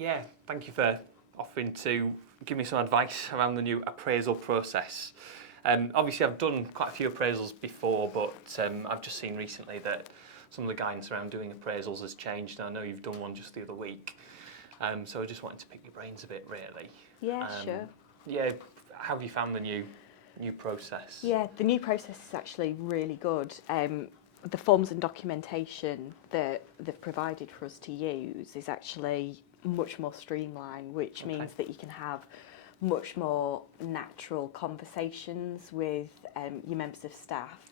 Yeah, thank you for offering to give me some advice around the new appraisal process. Obviously, I've done quite a few appraisals before, but I've just seen recently that some of the guidance around doing appraisals has changed. And I know you've done one just the other week. So I just wanted to pick your brains a bit, really. Yeah, sure. Yeah, how have you found the new process? Yeah, the new process is actually really good. The forms and documentation that they've provided for us to use is actually much more streamlined, which means that you can have much more natural conversations with your members of staff.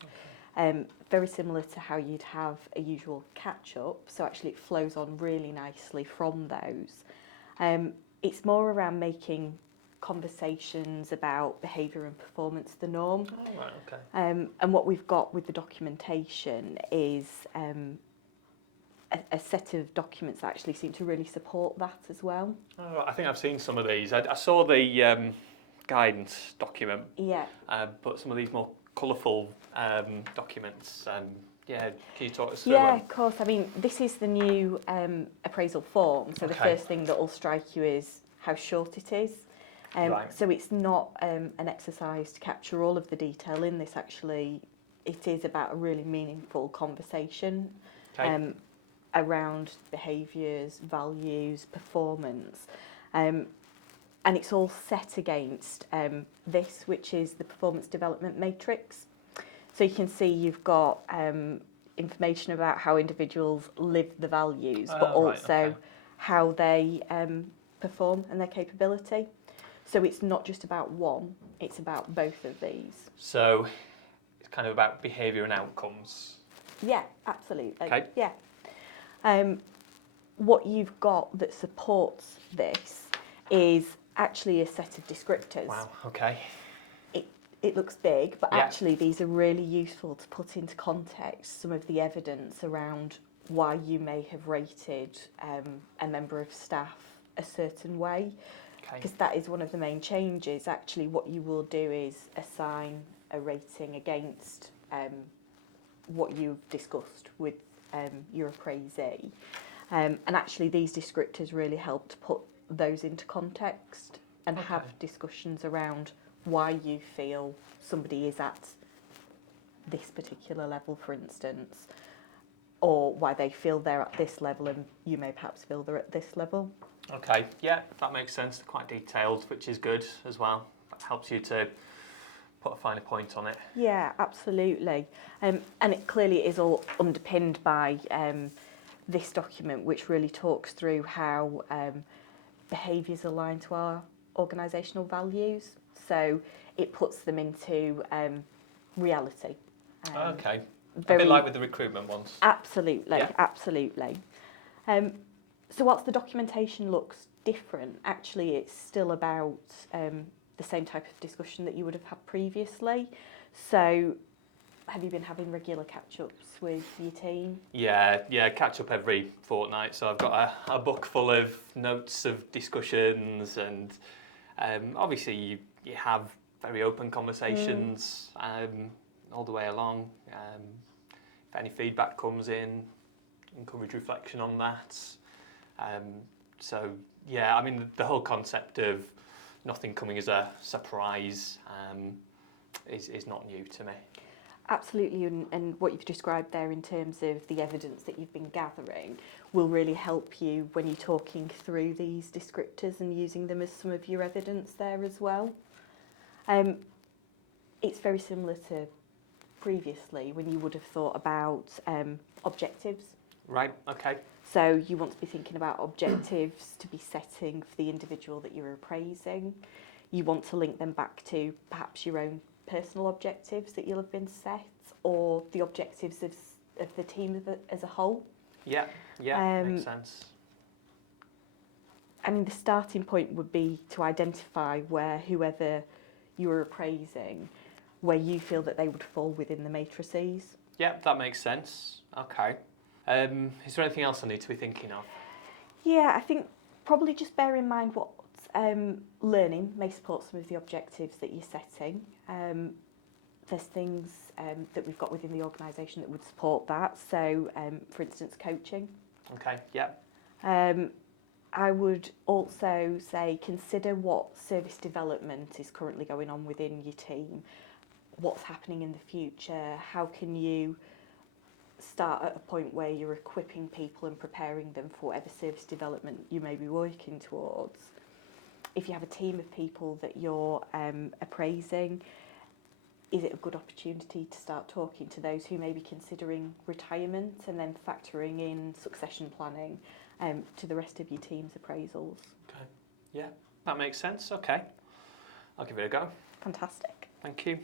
Very similar to how you'd have a usual catch-up, so actually it flows on really nicely from those. It's more around making conversations about behaviour and performance the norm. Oh, right, okay. And what we've got with the documentation is a set of documents that actually seem to really support that as well. Oh, I think I've seen some of these. I saw the guidance document, Yeah. but some of these more colourful documents. Yeah, can you talk us through Yeah, them? of course. I mean, this is the new appraisal form. So the first thing that will strike you is how short it is. Right. So it's not an exercise to capture all of the detail in this. Actually, it is about a really meaningful conversation around behaviours, values, performance. And it's all set against this, which is the performance development matrix. So you can see you've got information about how individuals live the values, but also how they perform and their capability. So it's not just about one, it's about both of these. So it's kind of about behaviour and outcomes. Yeah, absolutely. Okay. Yeah. What you've got that supports this is actually a set of descriptors. Wow, okay. It looks big, but actually these are really useful to put into context some of the evidence around why you may have rated a member of staff a certain way. Because that is one of the main changes. Actually, what you will do is assign a rating against what you've discussed with your appraisee. And actually, these descriptors really help to put those into context and have discussions around why you feel somebody is at this particular level, for instance, or why they feel they're at this level and you may perhaps feel they're at this level. Okay, yeah, that makes sense. They're quite detailed, which is good as well. That helps you to put a finer point on it. Yeah, absolutely. And it clearly is all underpinned by this document, which really talks through how behaviours align to our organisational values. So it puts them into reality. Okay. A bit like with the recruitment ones. Absolutely, absolutely. So whilst the documentation looks different, actually it's still about the same type of discussion that you would have had previously. So have you been having regular catch-ups with your team? Yeah, catch up every fortnight. So I've got a book full of notes of discussions, and obviously you have very open conversations all the way along. If any feedback comes in, encourage reflection on that. So yeah, I mean the whole concept of nothing coming as a surprise is not new to me. Absolutely, and what you've described there in terms of the evidence that you've been gathering will really help you when you're talking through these descriptors and using them as some of your evidence there as well. It's very similar to previously when you would have thought about objectives. Right, okay. So you want to be thinking about objectives to be setting for the individual that you're appraising. You want to link them back to perhaps your own personal objectives that you'll have been set, or the objectives of the team as a whole. Yeah, makes sense. I mean, the starting point would be to identify where whoever you're appraising, where you feel that they would fall within the matrices. Yeah, that makes sense. Okay. Is there anything else I need to be thinking of? Yeah, I think probably just bear in mind what learning may support some of the objectives that you're setting. There's things that we've got within the organisation that would support that. So, for instance, coaching. Okay, yeah. I would also say consider what service development is currently going on within your team, what's happening in the future, how can you start at a point where you're equipping people and preparing them for whatever service development you may be working towards. If you have a team of people that you're appraising, is it a good opportunity to start talking to those who may be considering retirement and then factoring in succession planning to the rest of your team's appraisals? Okay, yeah, that makes sense. Okay, I'll give it a go. Fantastic. Thank you.